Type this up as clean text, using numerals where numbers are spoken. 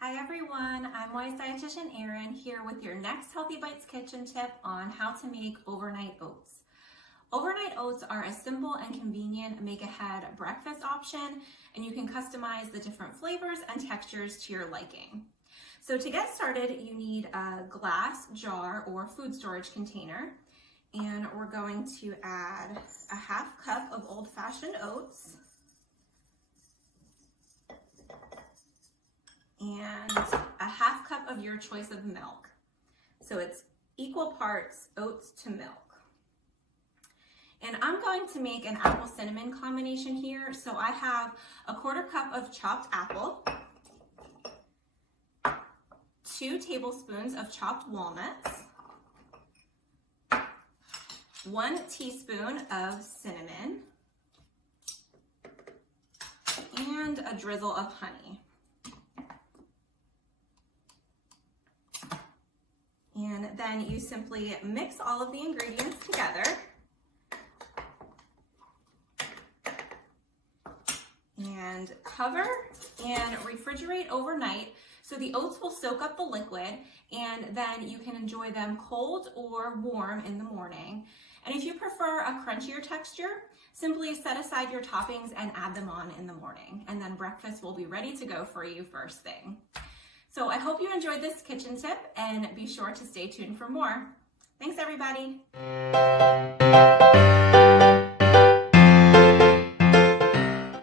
Hi everyone, I'm Weis Dietitian Erin here with your next Healthy Bites Kitchen Tip on how to make overnight oats. Overnight oats are a simple and convenient make-ahead breakfast option, and you can customize the different flavors and textures to your liking. So to get started, you need a glass jar or food storage container, and we're going to add a half cup of old-fashioned oats and a half cup of your choice of milk. So it's equal parts oats to milk. And I'm going to make an apple cinnamon combination here. So I have a quarter cup of chopped apple, 2 tablespoons of chopped walnuts, 1 teaspoon of cinnamon, and a drizzle of honey. And then you simply mix all of the ingredients together. And cover and refrigerate overnight so the oats will soak up the liquid, and then you can enjoy them cold or warm in the morning. And if you prefer a crunchier texture, simply set aside your toppings and add them on in the morning, and then breakfast will be ready to go for you first thing. So I hope you enjoyed this kitchen tip, and be sure to stay tuned for more. Thanks everybody.